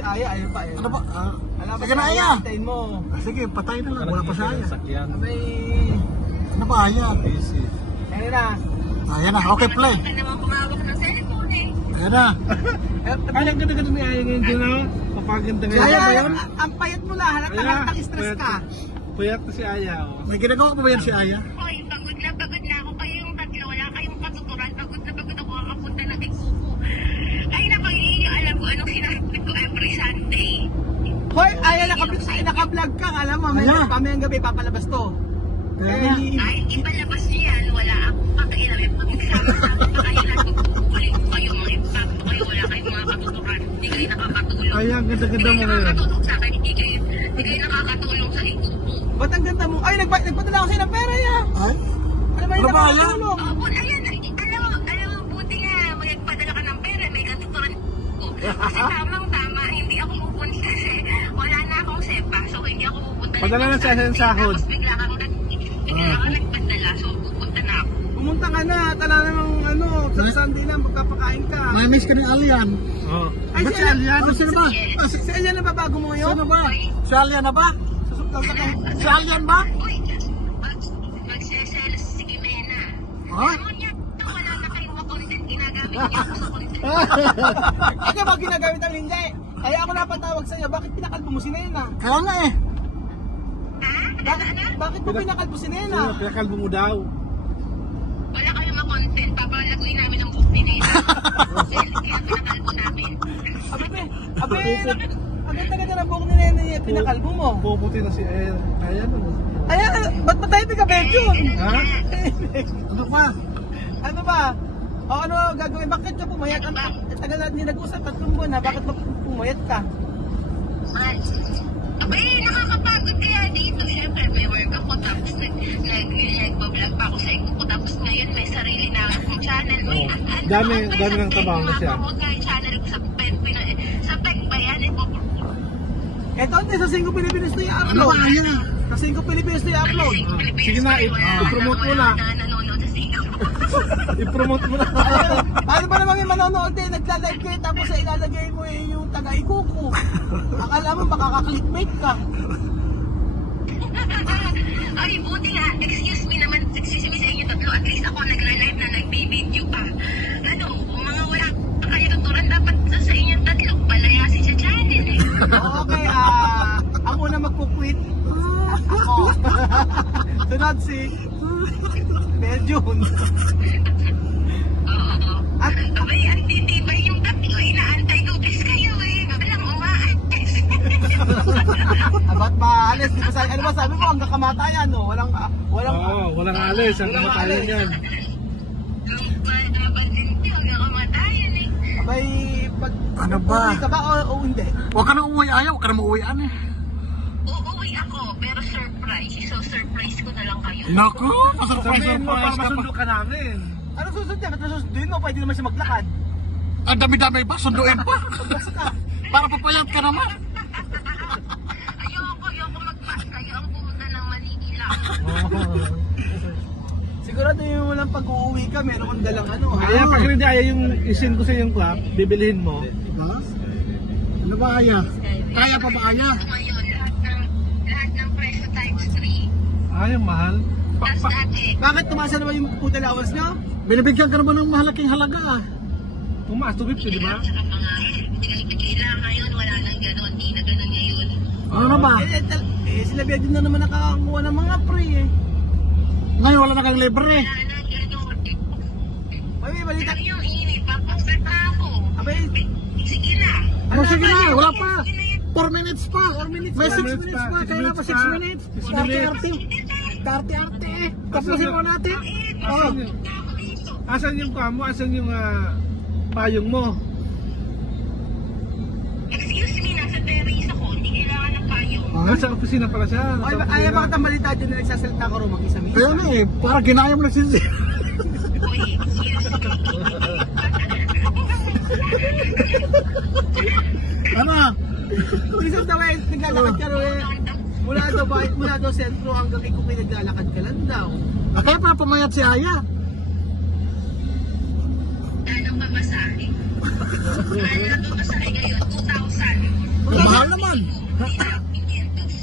si Aya, ayaw pa eh. Ano ba? Alam Sige na, Aya. Hintayin mo. Sige, patay na lang. Wala pa si Aya. Abay, Ano ba, Aya? ayun na. Ayan na, okay, play. Ka naman kumawak ng cellphone eh. Ayan na. Ay, ang ganda-ganda ni Aya ngayon dyan, oh. Kapaganda Si ngayon. Aya, Aya, ang payat mo na, halatang stress ka. Puyat na si Aya, oh. May ginagawa pa ba yan si Aya? Hoy, pagod na ako. Kayo yung tatlo, wala kayong katuturan. Pagod na ako kakapunta ng Ikuko. Ay, naku, hindi nyo alam ko anong sinasabi ko every Sunday. Hoy, Aya, naka-vlog ka. Alam mo, mamayang gabi papalabas to. Ay, ipalabas niyo yan. Wala akong pakialam. Pag nagsama-sama pa kayo na tutukulin ko kayo, mga impact ko kayo. Wala kayong mga katuturan. Hindi kayo nakakatulong. Ay, ang ganda-ganda mo Hindi kayo ngayon. nakakatulong sa akin. Hindi kayo nakakatulong sa Ikuko. Ba't ang ganda mo? Ay, nagpadala ako sa'yo ng pera yan. Ay? Ano ba Ano yung ba, Aya? nakakatulong? Oh, ayan, alam mo, buti nga, magpadala ka ng pera, may katuturan ko. Kasi tamang-tama, hindi ako pupunta kasi wala na akong sepa, so hindi ako pupunta. Padala na siya sa sahod. Tapos bigla kang nagpadala, so pupunta na ako. Pumunta ka na, tala namang sa Sunday lang, magkapakain ka. Namiss ka ni Alian. Oh. Ay, Ba't si Alian? Sino ba? Si Aya na babago mo ngayon? Sino ba? Si Alian na ba? Si Alian ba? Uy, magseselos si Kimena. Ha? Alam mo niya, wala na kayong mga content, ginagamit niya ako sa content. Ikaw ba ginagamit ang hindi? Kaya ako napatawag sa'yo, bakit pinakalbo mo si Nena? Kaya nga eh. Bakit mo pinakalbo si Nena? Pinakalbo mo daw. Wala kayong mga content, papalaguin namin ang book ni Nena. Kaya pinakalbo namin. Abe, ang ganda-ganda ng buhok ni Nena niya, pinakalbo mo. Puputi na si Aya. Aya na mo. Ayan, ba't pa tayo taga-bedroom? Ha? Ano ba? Ano ba? O ano gagawin? Bakit ka pumayat? Ang tagal natin nag-usap, 3 buwan na, bakit ba pumayat ka? Man, abay, nakakapagod kaya dito. Siyempre, may work ako, tapos nag-vlog pa ako sa Ikuko, tapos ngayon may sarili na akong channel. May Dami ng trabaho na siya. Mga channel ko sa Pek ba yan? Eto, sa 5 Pilipinas na Ano i-upload. ba, Aya? Sa 5 Pilipinas na i-upload. Sige na, i-promote mo na. Nanonood sa Singapore. I-promote mo na. Paano ba naman yung manonood eh, nagla-live kayo tapos ilalagay mo yung taga-Ikuko. Akala mo makaka-clickbait ka. Ay, buti nga. Excuse me sa inyo tatlo. At least ako nagla-live na nag-video pa. Ano, kung mga wala kayo tuturan, dapat sa inyong tatlo palayasin sa channel eh. Okay, ako na magkukwit. Ako. Sunod si Medjun. Oo. At abay, ang titibay yung tatlo. Inaantay ko. Please kayo eh. Walang umaalis. Ba't maalis? Di ba sabi, ano ba sabi mo? Hanggang kamatayan, no? Walang Oo, walang alis. Ang kamatayan yan. Dapat hindi. Hanggang kamatayan eh. abay, pag Ano ba? uuwi ka ba o hindi? Huwag ka na umuwi, Aya. Huwag ka na mauwian eh. Uuwi ako, pero surprise. So, surprise ko na lang kayo. Naku, masurprise Sabihin mo para ka pa. masundo ka namin. Anong susunod yan? Ba't susunduin mo? Pwede naman siya maglakad. Ang dami-dami pa, sunduin pa. Basta ka. Para papayat ka naman. Ayoko mag-pass. Ayoko pumunta ng Manila. Sigurado yung walang pag-uuwi ka, meron kang dalang ano, ha? Kaya pag hindi Aya yung isin ko sa yung club, bibilihin mo. Diba? Ano ba, Aya? Kaya pa ba, Aya? So, ngayon, lahat ng presyo times 3. Ay, ang mahal. Tapos dati, Bakit tumasa naman yung food allowance nyo? Binibigyan ka naman ng mahalaking halaga ah. Tumaas, 250, di ba? saka mga kailangan ngayon, wala nang gano'n. Hindi na gano'n ngayon. Ano na ba? Sila din na naman nakakakuha ng mga free eh. Ngayon wala na kang libre. Wala nang gano'n. Ay, may balita. Sabi yung init, papasal pa ako. Abay, Sige na. Ano, sige na, wala pa. 4 minutes pa. 4 minutes May pa. 6 minutes pa. Kaya pa 6 minutes. 6 minutes. Arte-arte eh. Tapusin mo natin. Asan yung, asan yung kamo? Asan yung payong mo? Excuse me, nasa terrace ako. Hindi kailangan ng payo. Nasa opisina pala siya. Ay, ayaw bakit ang balita dyan na nagsasalita ko rin mag-isa-misa. Kaya na eh, para ginaya mo nagsisi. Uy, excuse me. Ano? Isang daw eh, naglalakad ka rin eh. Mula daw sentro hanggang Ikuko naglalakad ka lang daw. Kaya pa pumayat si Aya. Anong pamasahe? Ano pamasahe ngayon? 2,000. Kamahal naman.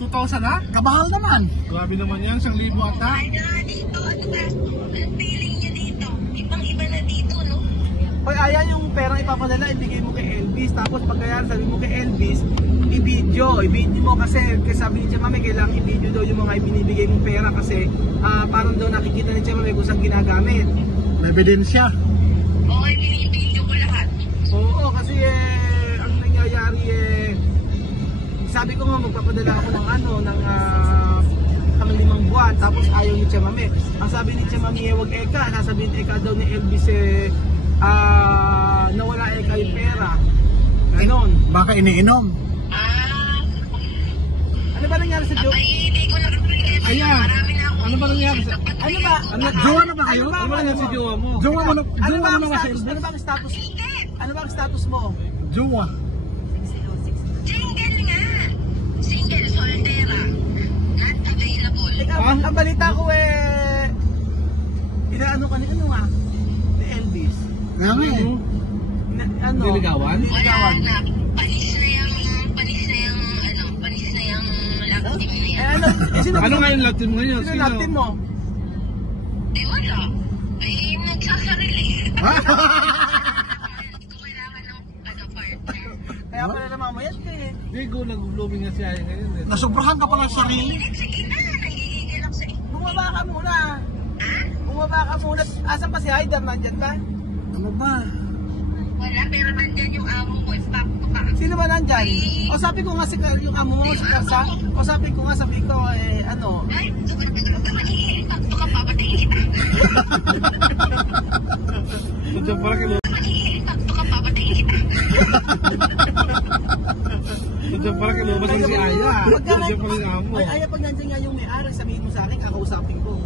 2,000 ha? Kamahal naman. Grabe naman yan, 1,000 ata. Ay, na dito, ano ba? Ang feeling niya dito. Ibang-iba na dito, no? Hoy, ayan yung perang ipapadala, ibigay mo kay Elvis. Tapos pag kaya sabi mo kay Elvis, i-video mo kasi sabi ni Tia Mami, kailangan i-video daw yung mga ibinibigay mong pera kasi parang daw nakikita ni Tia Mami kung saan ginagamit. May ebidensya. Okay, binibidyo ko lahat. Oo, kasi ang nangyayari sabi ko nga magpapadala ako ng pang 5 buwan, tapos ayaw ni Tia Mami. Ang sabi ni Tia Mami, wag eka, sasabihin eka daw ni Elvis nawala eka yung pera. Ganon. Baka iniinom. Ano ba nangyari sa Joe? Ay, hindi ko na-relate. Ayan. Marami na ako. Ano ba nangyari sa... Ano ba? Jowa na ba kayo? Ano ba nangyari sa jowa mo? Jowa mo na, Ano jowa ba mo ang na ba si status? Elvis? Ano ba ang status? Ano ba ang status mo? Jowa. Single nga. Single, soltera. Not available. Ang balita ko inaano ka ni ano nga? Ni Elvis. Nga nga eh. Ano? Niligawan? Wala na. Panis na yung love team na yan. Ano? Sino Ano nga yung love team ngayon? Sino love team mo? Eh, wala. Ay, nagsasarili. Hindi ko kailangan ng partner. Kaya pala namamayat ka eh. Hindi ko nag-blooming nga si Aya ngayon. Nasubrahan ka pala sa sarili. Sige na, nagigigil ako sa'yo. Bumaba ka muna. Bumaba ka muna. Asan pa si Haider? Nandyan ba? Ano ba? Wala, pero nandyan yung amo ko. Stop ko pa. Sino ba nandyan? O sabi ko nga si yung amo mo, si Kasa. O sabi ko ano. Ay, tumahihilip ako. Baka papatayin kita. Diyan para kay Tumahihilip ako. Baka papatayin kita. Diyan para kay Lobas si Aya. Diyan pa rin amo. Ay, pag nandyan nga yung may-ari, sabihin mo sa akin, kakausapin ko.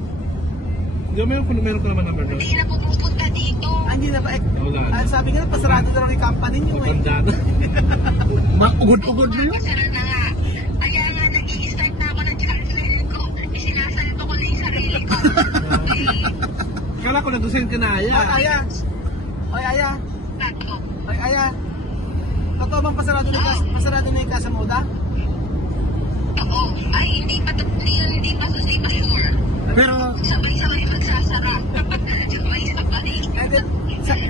Diyan meron ko naman number doon. Hindi na pupunta dito. Hindi na ba? Wala na. Sabi nga, pasarado na lang yung company nyo eh. Matanda na. Ugod-ugod niyo. Kasara na nga. Kaya nga, nag-i-start na ako ng channel ko. Isinasalto ko na yung sarili ko. Kala ko nag-send ka na Aya. Ay, Aya. Ay, Aya. Tato. Ay, Aya. Totoo bang pasarado na yung Casa Moda? Oo. Ay, hindi pa sure. Pero, Sabay-sabay magsasara. Sabay-sabay. And then,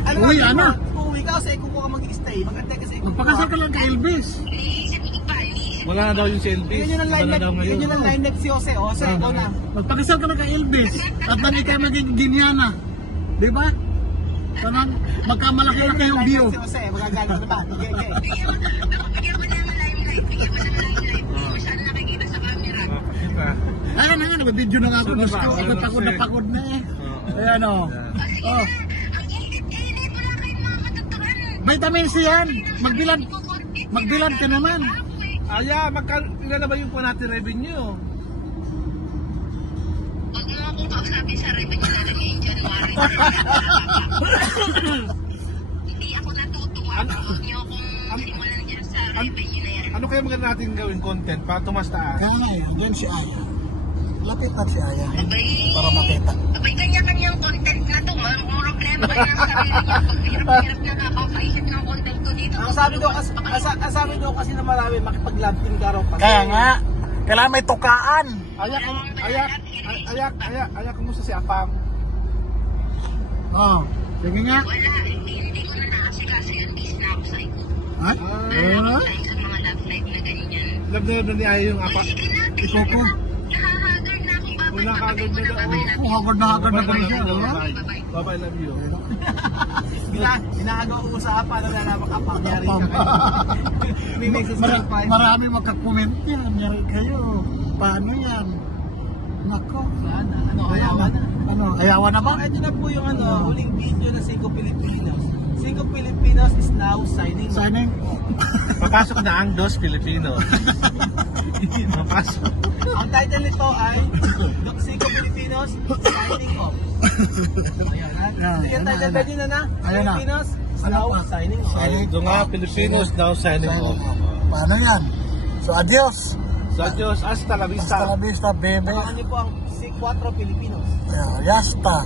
ano Uy, ba, ano? Uuwi ka kasi kung ka mag-stay. Mag-antay kasi kung magpakasal ka lang kay Elvis. Iniisip ko pa. Wala na daw yung si Elvis. Yun yung line Wala daw ngayon. yun yung line net si Jose. Jose, ikaw na. Magpakasal ka lang kay Elvis. At nang ikaw maging Giniana. Di ba? Parang magkamalaki na kayong view. Si Jose, magagano na ba? Okay, okay. Bigyan mo ng limelight. Masyado nakikita sa camera. Pakita. Ayun na nga, nag-video na nga ako. Gusto ko, ako pagod na eh. Ayan o. Oh. Ang init-init. Wala kayong mga mataturan. Vitamin C yan. Magbilan ka naman. Aya, ilan na ba yung po natin revenue? Huwag mo akong kausapin sa revenue natin ngayong January. Hindi ako natutuwa. Huwag niyo akong simulan dyan sa revenue na yan. Ano kaya maganda natin gawin content para tumas taas? Kaya nga eh, yan si Aya. Lapit na si Aya. Abay, Para makita. abay, kanya-kanyang content na to. Ang problema kayo ng sarili niyo. Pag hirap-hirap na nakakaisip ng content ko dito. Ang sabi daw kasi na marami makipag-love team ka raw kasi. Kaya nga, kailangan may tukaan. Aya, kumusta si Apam? Oh, sige nga. Wala, hindi ko na nakasikaso yan. Is na ako sa'yo. Ha? Tayo sa mga love life na ganyan. Love na ni Aya yung Apa. Sige na, Ito ko. nakahagard na ako. Wala ka agad na daw. Hagod na siya. Bye-bye, love you. Ginagawa ko sa apa na napakapangyari ka kayo. May nagsasacrifice. Marami magkakomment yan. Nyari kayo. Paano yan? Nako. Sana. Ano, ayawan na. Ano, ayawan na ba? Ito na po yung huling video ng Cinco Pilipinos. Cinco Pilipinos is now signing off. Signing? Papasok na ang Dos Filipinos. Papasok. Ang title nito ay Cinco Pilipinos signing off. Ayan ha. Sige, title ba yun na? Ayan na. Pilipinos is Ano now pa? signing off. Ito nga, Filipinos now signing off. Paano yan? So, adios. Sa Diyos, hasta la vista. Hasta la vista, baby. Abangan niyo po ang C4 Pilipinos. Yasta.